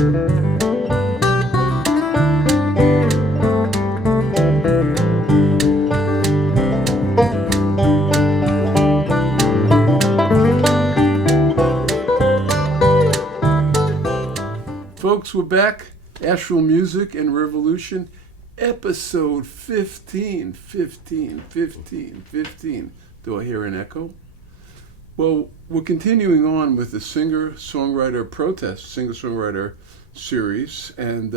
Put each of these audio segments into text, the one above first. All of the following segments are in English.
Folks, we're back. Asheville Music and Revolution, episode 15. Do I hear an echo? Well, we're continuing on with the singer-songwriter protest, singer-songwriter series, and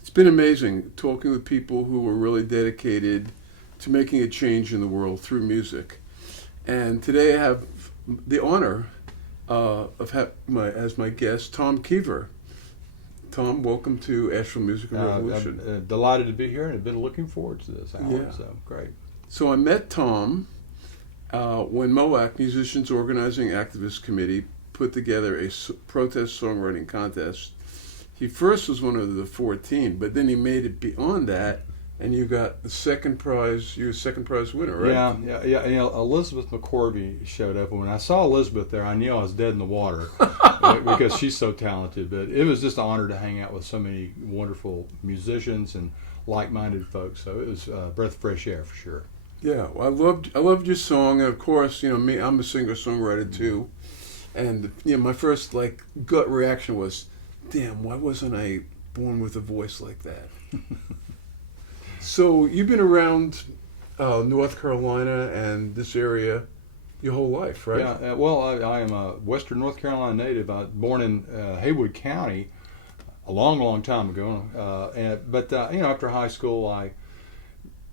it's been amazing talking with people who were really dedicated to making a change in the world through music. And today I have the honor of as my guest, Tom Keever. Tom, welcome to Asheville Music and Revolution. I'm delighted to be here and have been looking forward to this hour, so great. So I met Tom when MOAC, Musicians Organizing Activist Committee, put together a protest songwriting contest. He first was one of the 14, but then he made it beyond that, and you got the second prize. You were second prize winner, right? Yeah. You know, Elizabeth McCorvey showed up, and when I saw Elizabeth there, I knew I was dead in the water because she's so talented. But it was just an honor to hang out with so many wonderful musicians and like-minded folks. So it was a breath of fresh air for sure. Yeah, well, I loved your song, and of course, you know me. I'm a singer-songwriter too, and you know my first gut reaction was, "Damn, why wasn't I born with a voice like that?" So you've been around North Carolina and this area your whole life, right? Yeah. Well, I am a Western North Carolina native. I was born in Haywood County a long time ago. But after high school, I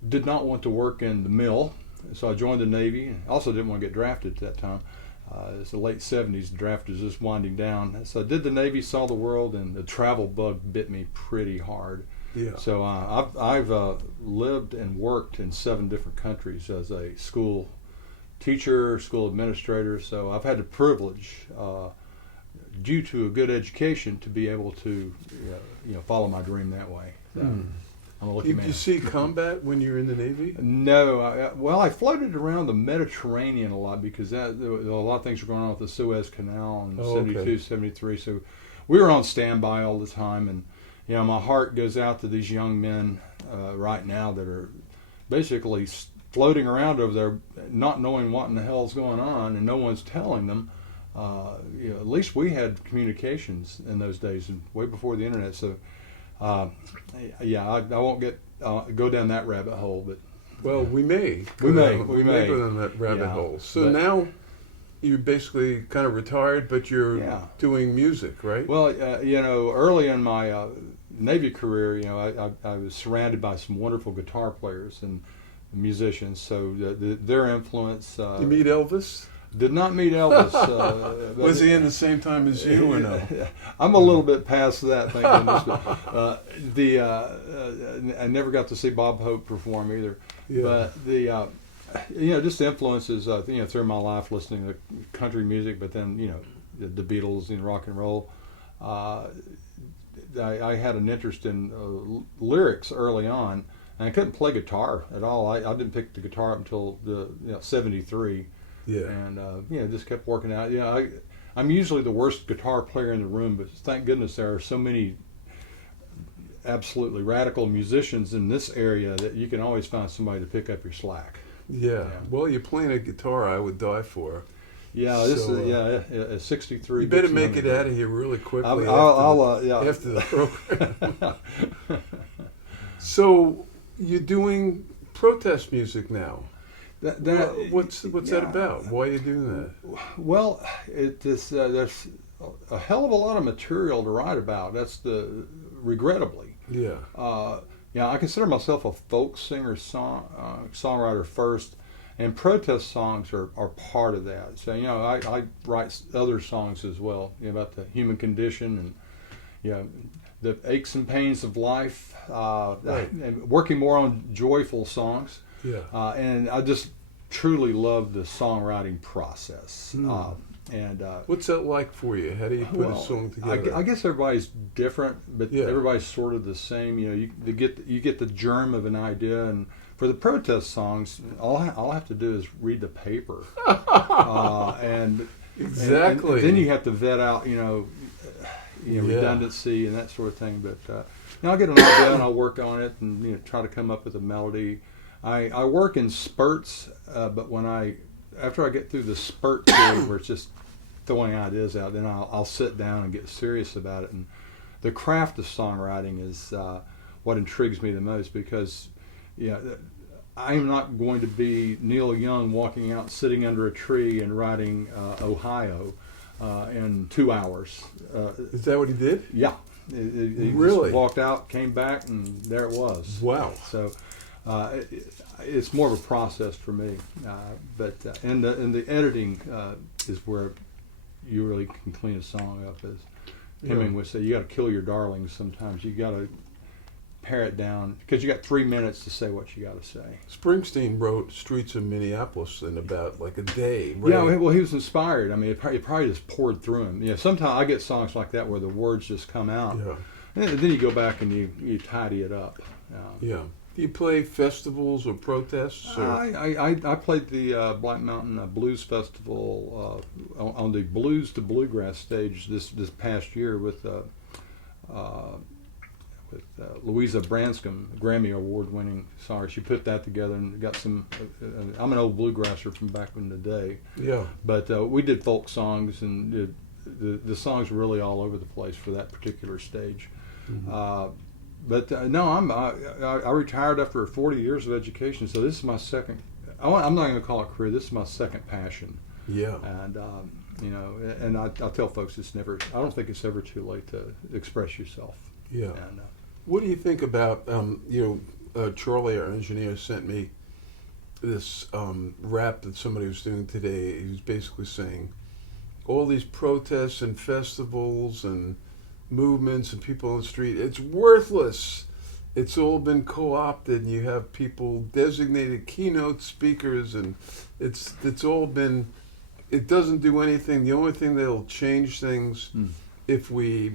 did not want to work in the mill, so I joined the Navy. I also didn't want to get drafted at that time. It's the late 70s. The draft was just winding down. So I did the Navy, saw the world, and the travel bug bit me pretty hard. Yeah. So I've lived and worked in 7 different countries as a school teacher, school administrator. So I've had the privilege, due to a good education, to be able to follow my dream that way. So I'm a lucky man. Did you see combat when you were in the Navy? No. I floated around the Mediterranean a lot because a lot of things were going on with the Suez Canal in 72, 73. So we were on standby all the time, and my heart goes out to these young men right now that are basically floating around over there, not knowing what in the hell's going on, and no one's telling them. At least we had communications in those days, and way before the internet. So, I won't go down that rabbit hole, but we may we may go down that rabbit hole. So now you're basically kind of retired, but you're doing music, right? Well, early in my Navy career, I was surrounded by some wonderful guitar players and musicians. So their influence. You meet Elvis? Did not meet Elvis. Was he in the same time as you, or no? I'm a little bit past that, thank goodness. I never got to see Bob Hope perform either. Yeah. But just influences through my life, listening to country music, but then the Beatles and rock and roll. I had an interest in lyrics early on, and I couldn't play guitar at all. I didn't pick the guitar up until 73. Yeah. And just kept working out. I'm usually the worst guitar player in the room, but thank goodness there are so many absolutely radical musicians in this area that you can always find somebody to pick up your slack. Yeah. Well, you're playing a guitar I would die for. Yeah, this is 63. You better make it out of here really quickly after the program. So you're doing protest music now. What's that about? Why are you doing that? Well, there's a hell of a lot of material to write about. That's regrettably. Yeah. I consider myself a folk singer, songwriter first. And protest songs are part of that. So, I write other songs as well, about the human condition and, the aches and pains of life, and working more on joyful songs. Yeah. And I just truly love the songwriting process. What's that like for you? How do you put a song together? I guess everybody's different, but everybody's sort of the same. You get the germ of an idea, and for the protest songs, all I have to do is read the paper, and exactly. And then you have to vet out, redundancy and that sort of thing. But I'll get an idea and I'll work on it and try to come up with a melody. I work in spurts, but after I get through the spurt period where it's just throwing ideas out, then I'll sit down and get serious about it. And the craft of songwriting is what intrigues me the most, because I'm not going to be Neil Young walking out, sitting under a tree and writing Ohio in 2 hours. Is that what he did? Yeah. He really? Just walked out, came back, and there it was. Wow. So it's more of a process for me. But in the editing is where you really can clean a song up. As Hemingway said, you got to kill your darlings sometimes. You got to pare it down, because you got 3 minutes to say what you got to say. Springsteen wrote Streets of Minneapolis in about like a day. Right? Yeah, well, he was inspired. I mean, it probably just poured through him. Sometimes I get songs like that where the words just come out. Yeah. And then you go back and you tidy it up. Yeah. Do you play festivals or protests? Or? I played the Black Mountain Blues Festival on the Blues to Bluegrass stage this past year with Louisa Branscombe, Grammy Award-winning singer. She put that together and got some. I'm an old bluegrasser from back in the day. Yeah. But we did folk songs, and the songs were really all over the place for that particular stage. Mm-hmm. I retired after 40 years of education, so this is my second. I'm not going to call it career. This is my second passion. Yeah. And and I tell folks I don't think it's ever too late to express yourself. Yeah. And, what do you think about, Charlie, our engineer, sent me this rap that somebody was doing today. He was basically saying all these protests and festivals and movements and people on the street, it's worthless. It's all been co-opted, and you have people designated keynote speakers, and it's all been, it doesn't do anything. The only thing that'll change things if we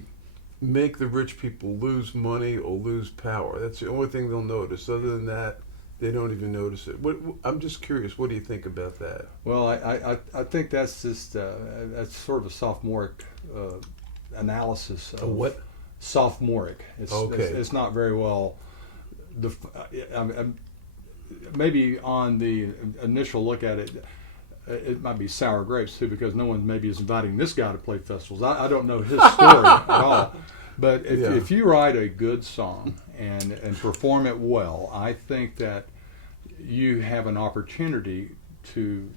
make the rich people lose money or lose power. That's the only thing they'll notice. Other than that, they don't even notice it. I'm just curious, what do you think about that? Well, I think that's just that's sort of a sophomoric analysis of what? Sophomoric. It's not very well. Maybe on the initial look at it, it might be sour grapes too, because no one maybe is inviting this guy to play festivals. I don't know his story at all. But if you write a good song and perform it well, I think that you have an opportunity to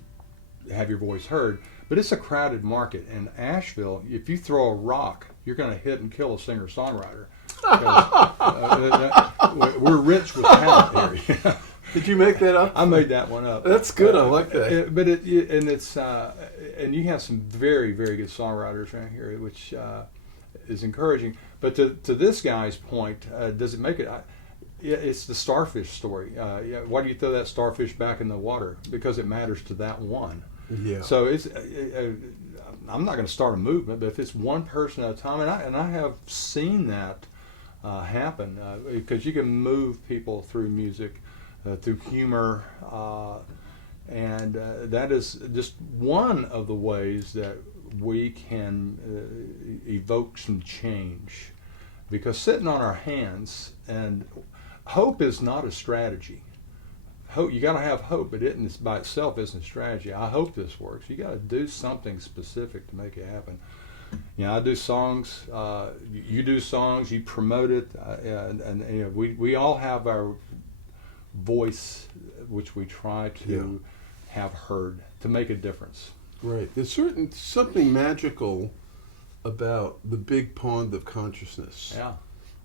have your voice heard. But it's a crowded market. In Asheville, if you throw a rock, you're going to hit and kill a singer-songwriter. We're rich with talent here. Did you make that up? I made that one up. That's good. I like that. And you have some very, very good songwriters around here, which is encouraging. But to this guy's point, does it make it? It's the starfish story. Why do you throw that starfish back in the water? Because it matters to that one. Yeah. So it's. I'm not going to start a movement, but if it's one person at a time, and I have seen that happen, because you can move people through music, through humor, and that is just one of the ways that we can evoke some change. Because sitting on our hands, and hope is not a strategy. Hope, you got to have hope, but it by itself isn't a strategy. I hope this works. You got to do something specific to make it happen. I do songs. You do songs. You promote it, and we all have our voice, which we try to have heard to make a difference. Right. There's something magical about the big pond of consciousness. Yeah.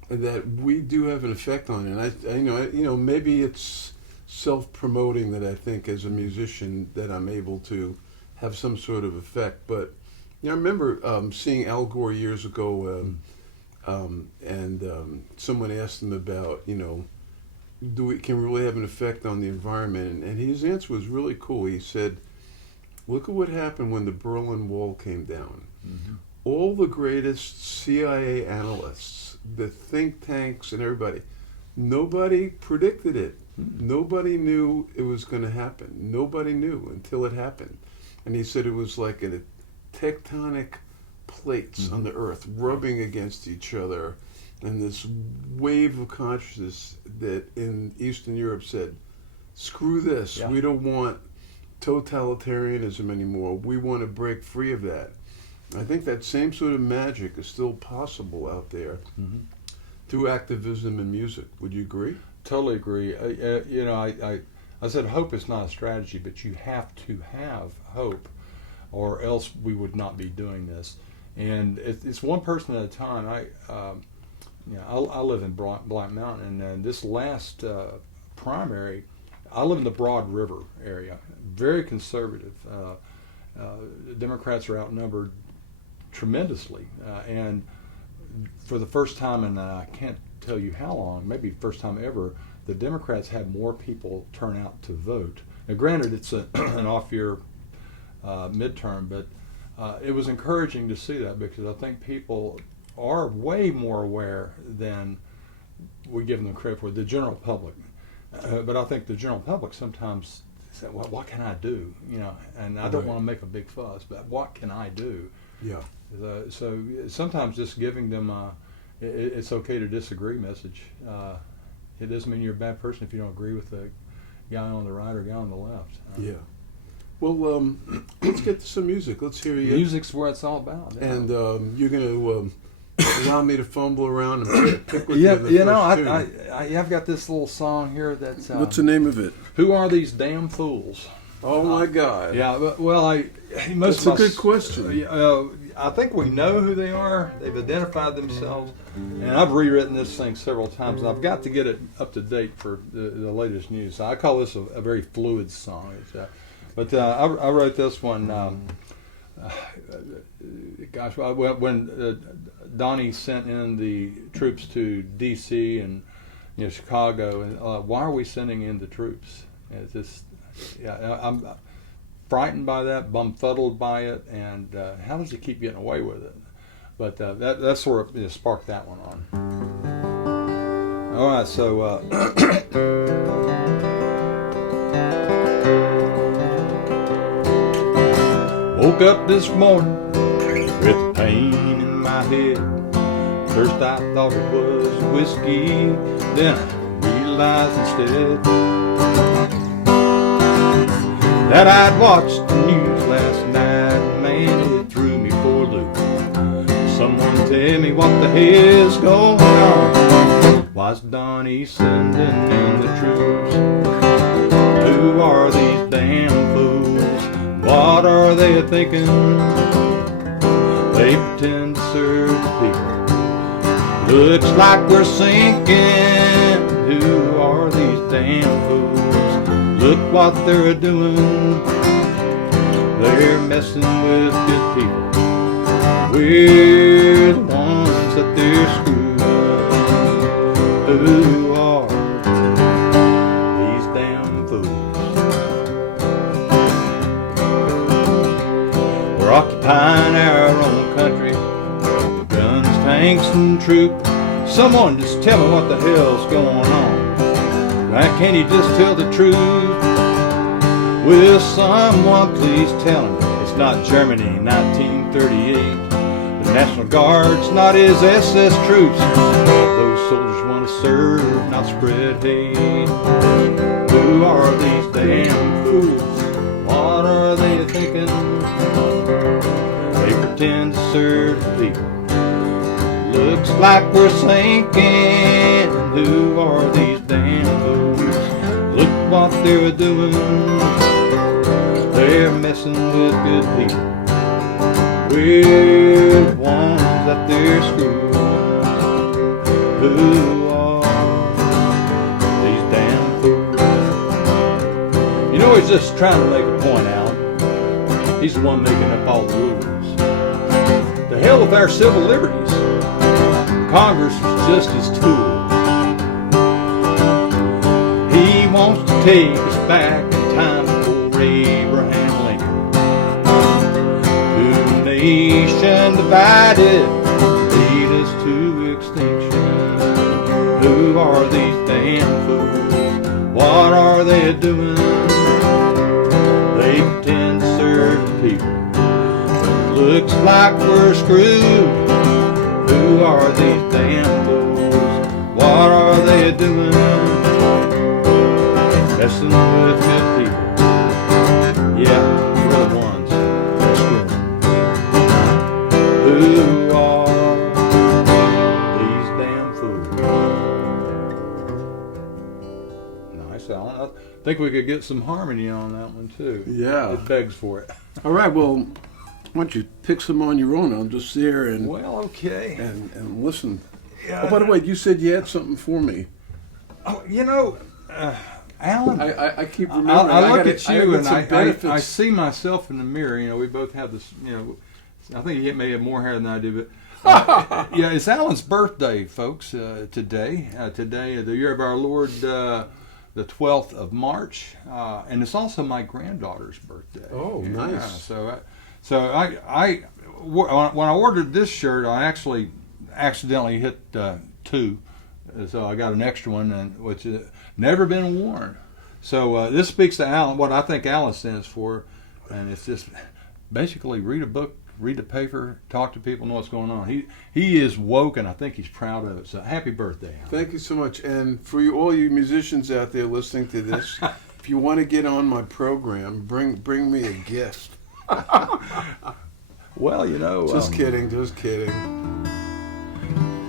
That we do have an effect on it. And I maybe it's self-promoting that I think as a musician that I'm able to have some sort of effect. But I remember seeing Al Gore years ago, and someone asked him about, can we really have an effect on the environment? And his answer was really cool. He said, look at what happened when the Berlin Wall came down. Mm-hmm. All the greatest CIA analysts, the think tanks and everybody, nobody predicted it. Mm-hmm. Nobody knew it was going to happen. Nobody knew until it happened. And he said it was like a tectonic plates on the earth rubbing against each other, and this wave of consciousness that in Eastern Europe said, screw this, we don't want totalitarianism anymore, we want to break free of that. I think that same sort of magic is still possible out there through activism and music. Would you agree? Totally agree. I said hope is not a strategy, but you have to have hope, or else we would not be doing this. And it's one person at a time. I live in Black Mountain, and this last primary, I live in the Broad River area, very conservative. The Democrats are outnumbered tremendously, and for the first time in I can't tell you how long, maybe first time ever, the Democrats had more people turn out to vote. Now, granted, it's an off-year midterm, but it was encouraging to see that, because I think people are way more aware than we give them credit for, the general public. But I think the general public sometimes say, well, what can I do? And I don't want to make a big fuss, but what can I do? Yeah. So sometimes just giving them it's okay to disagree message. It doesn't mean you're a bad person if you don't agree with the guy on the right or guy on the left. Yeah. Well, let's get to some music. Let's hear you. Music's what it's all about. Yeah. And you're going to allow me to fumble around and pick with you. I've got this little song here that's. What's the name of it? Who Are These Damn Fools? Oh my God! Yeah, well, that's a good question. I think we know who they are. They've identified themselves, and I've rewritten this thing several times, and I've got to get it up to date for the latest news. So I call this a very fluid song. But I wrote this one. When Donnie sent in the troops to D.C. and Chicago, and why are we sending in the troops? It's just, I'm frightened by that, bumfuddled by it, and how does he keep getting away with it? But that sort of sparked that one on. All right, so. Woke up this morning with pain in my head. First I thought it was whiskey, then I realized instead that I'd watched the news last night. Man, it threw me for a loop. Someone tell me what the hell's going on. Why's Donnie sending in the troops? Who are these damn fools? What are they thinking? They pretend to serve the people. Looks like we're sinking. Who are these damn fools? Look what they're doing. They're messing with good people. We're the ones that they're screwing. Who are these damn fools? We're occupying our own country. Guns, tanks, and troops. Someone just tell me what the hell's going on. Why can't you just tell the truth? Will someone please tell me it's not Germany 1938? The National Guard's not his SS troops. Those soldiers want to serve, not spread hate. Who are these damn fools? What are they thinking? They pretend to serve people. Looks like we're sinking. Who are these damn fools? Look what they're doing. They're messing with good people. We're the ones that they're screwing. Who are these damn fools? You know, he's just trying to make a point out. He's the one making up all the rules. The hell with our civil liberties. Congress was just his tool. He wants to take us back in time before Abraham Lincoln. To a nation divided, lead us to extinction. Who are these damn fools? What are they doing? They pretend to serve the people. Looks like we're screwed. Who are these damn fools? What are they doing? Messing with good people. Yeah, we're the ones that's screwing. Who are these damn fools? Nice, Alan. I think we could get some harmony on that one too. Yeah. It begs for it. All right, well, why don't you pick some on your own? I'll just sit here and okay. and listen. Yeah, Oh, by the way, you said you had something for me. Oh, Alan. I keep remembering. I look at you and I I see myself in the mirror. We both have this. I think he may have more hair than I do, but yeah, it's Alan's birthday, folks. Today, the year of our Lord, the 12th of March, and it's also my granddaughter's birthday. Oh, nice. So when I ordered this shirt, I actually accidentally hit 2, so I got an extra one, which has never been worn. So this speaks to Alan, what I think Alan stands for, and it's just basically read a book, read the paper, talk to people, know what's going on. He is woke, and I think he's proud of it. So happy birthday, Alan. Thank you so much. And for all you musicians out there listening to this, if you want to get on my program, bring me a gift. Well, Just kidding.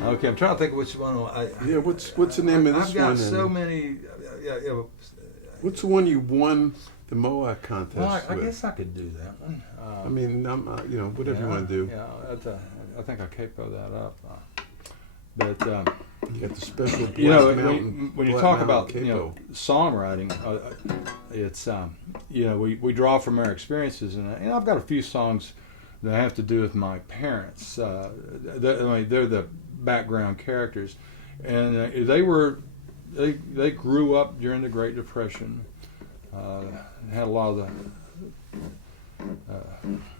Okay, I'm trying to think of which one. What's the name of this one? I've got so many. What's the one you won the MOAC contest Well, I with? guess I could do that one. I mean, whatever you want to do. Yeah, I think I capo that up. But You got the special Black Mountain. when you Black talk Mountain about capo. songwriting, it's we draw from our experiences, and I've got a few songs that have to do with my parents. They're the background characters, and they grew up during the Great Depression. Had a lot of the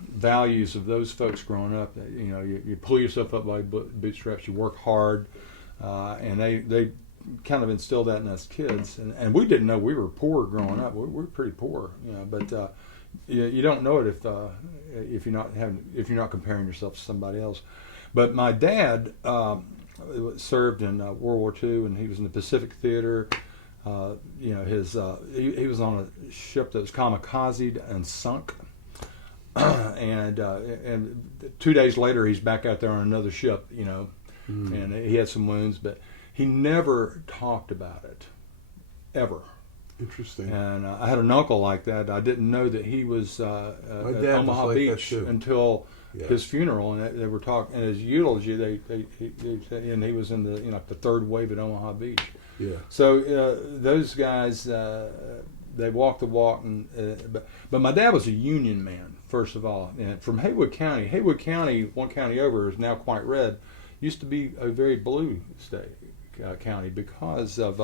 values of those folks growing up. You pull yourself up by bootstraps. You work hard, and they kind of instilled that in us kids. And we didn't know we were poor growing up. We were pretty poor, but you don't know it if you're not comparing yourself to somebody else. But my dad served in World War II, and he was in the Pacific Theater. He was on a ship that was kamikazed and sunk, and 2 days later he's back out there on another ship, and he had some wounds, but he never talked about it, ever. Interesting. And I had an uncle like that. I didn't know that he was at Omaha like Beach until his funeral, and they were talking. And his eulogy, they said, and he was in the the third wave at Omaha Beach. Yeah. So those guys, they walked the walk, but my dad was a union man first of all, and from Haywood County. Haywood County, one county over, is now quite red. Used to be a very blue county because of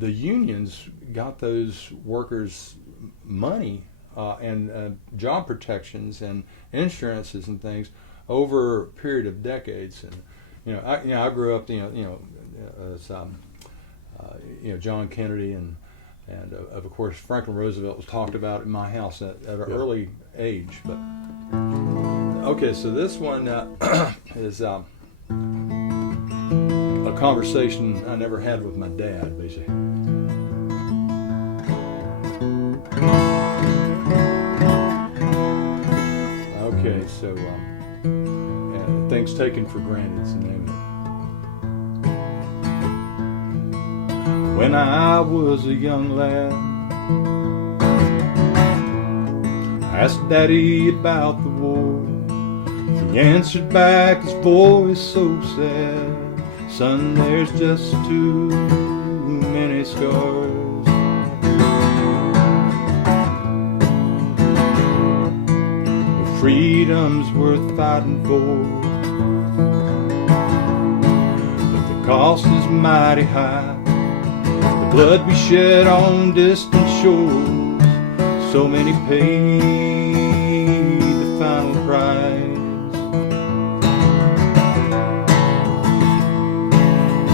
the unions got those workers money and job protections and insurances and things over a period of decades. And I grew up as John Kennedy and of course Franklin Roosevelt was talked about in my house at an early age. But okay, so this one is a conversation I never had with my dad, basically. Okay, so things taken for granted is the name of it. When I was a young lad, I asked Daddy about the war. He answered back, his voice so sad, "Son, there's just too many scars. The freedom's worth fighting for, but the cost is mighty high. The blood we shed on distant shores, so many paid the final price.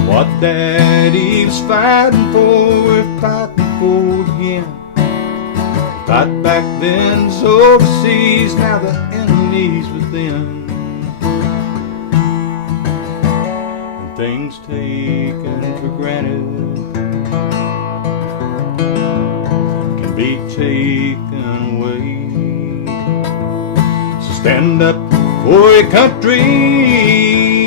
What Daddy was fighting for, we're fighting for again. Fight back then's overseas, now the enemy enemies within. And things taken for granted can be taken away. So stand up for your country,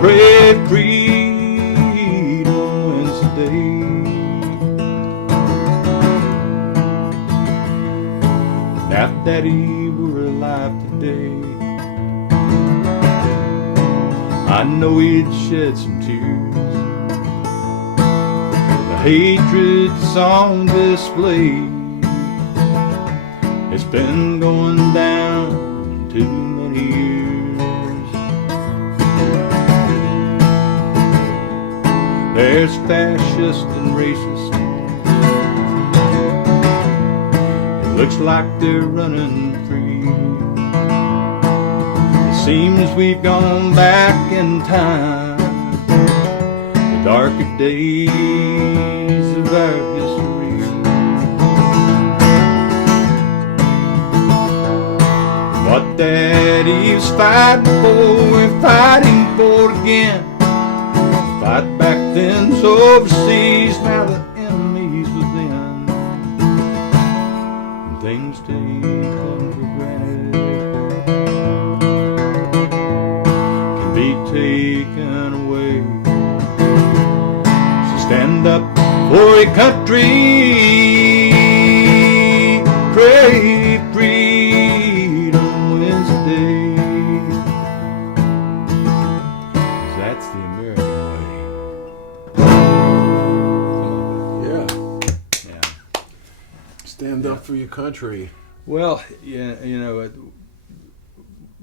pray freedom wins the day. Now Daddy were alive today, I know he'd shed some tears. The hatred that's on display, it's been going down too many years. There's fascist and racist, it looks like they're running free. It seems we've gone back in time, the darker days of our history. What Daddy's fighting for, we're fighting for again. The fight back then's overseas, now the enemy's within. And things taken for granted can be taken away. So stand up for your country, pray freedom wins the day. 'Cause that's the American way. Yeah. Yeah. Stand up for your country. Well, yeah, you know,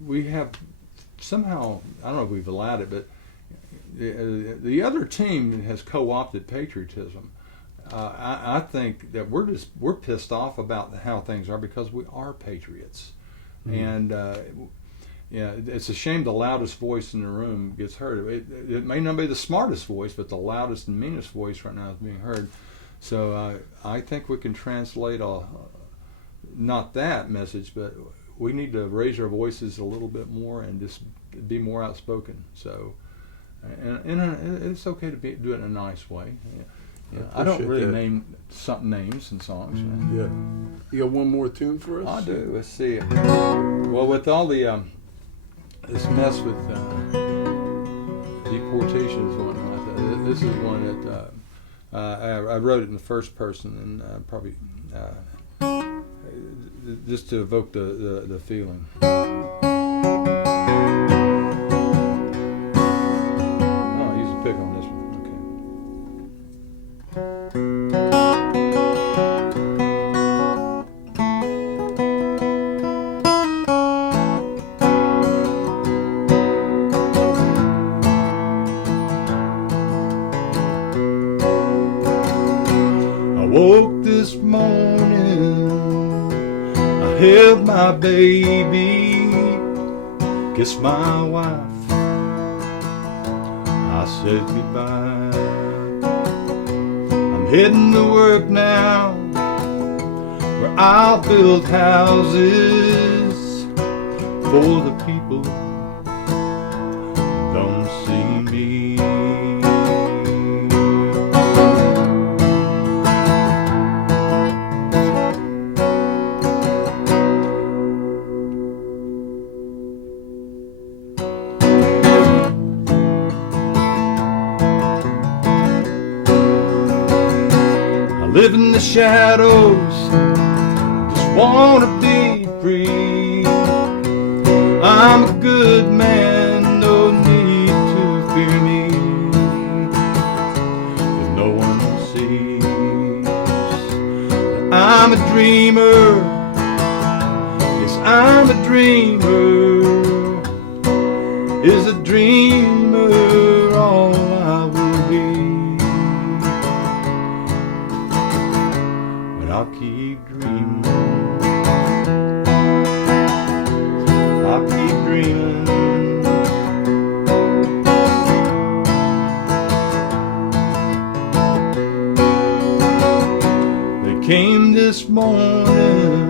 we have somehow, I don't know if we've allowed it, but the other team has co-opted patriotism. I think that we're pissed off about how things are because we are patriots, and yeah, it's a shame the loudest voice in the room gets heard. It may not be the smartest voice, but the loudest and meanest voice right now is being heard. So I think we can translate not that message, but we need to raise our voices a little bit more and just be more outspoken. So, and it's okay to do it in a nice way. Yeah, I don't really name names in songs. Yeah. You got one more tune for us? I do. Let's see. Well, with all the this mess with deportations and whatnot, this is one that I wrote it in the first person, and probably just to evoke the feeling. Oh, use a pick on this one. Woke this morning, I held my baby, kissed my wife, I said goodbye. I'm heading to work now, where I'll build houses for the people who don't see me. Live in the shadows, just wanna be free. I'm a good man, no need to fear me. If no one sees, I'm a dreamer. Yes, I'm a dreamer. Is a dreamer all I will be? I'll keep dreaming. I'll keep dreaming. They came this morning,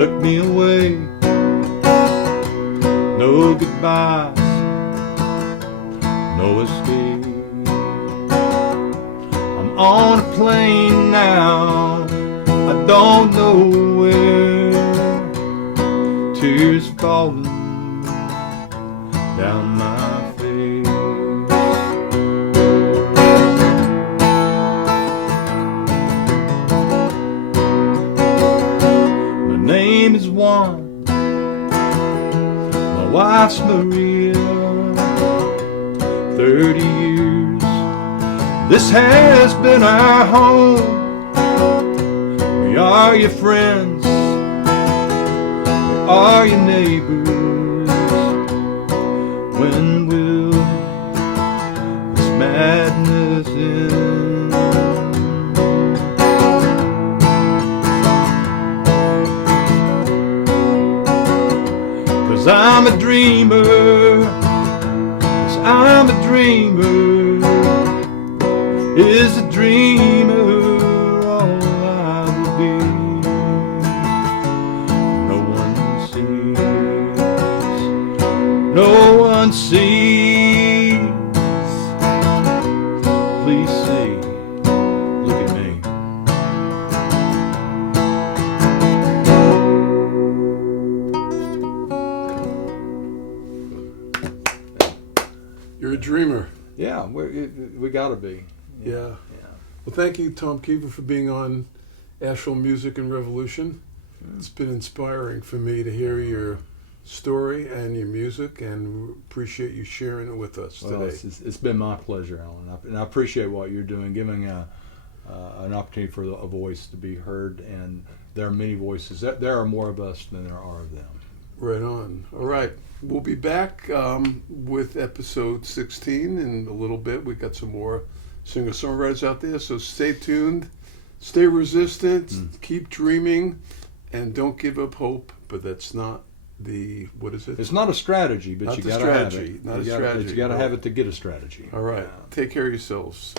took me away. No goodbyes, no escape. I'm on a plane now, I don't know where. Tears falling down my face. My name is Juan, my wife's Maria. 30 years, this has been our home. We are your friends, we are your neighbors. When will this madness end? 'Cause I'm a dreamer, 'cause I'm a dreamer. Is a dreamer all I will be? No one sees, no one sees. Please see, look at me. You're a dreamer. Yeah, we gotta be. Yeah. Well, thank you, Tom Keever, for being on Asheville Music and Revolution. It's been inspiring for me to hear your story and your music, and appreciate you sharing it with us Well, today. it's been my pleasure, Alan, and I appreciate what you're doing, giving an opportunity for a voice to be heard. And there are many voices. There are more of us than there are of them. Right on. All right. We'll be back with episode 16 in a little bit. We've got some more singer-songwriters out there, so stay tuned, stay resistant, keep dreaming, and don't give up hope. But that's not what is it? It's not a strategy, but Not you the got to have strategy, it. not a You strategy, got to no. have it to get a strategy. All right. Take care of yourselves.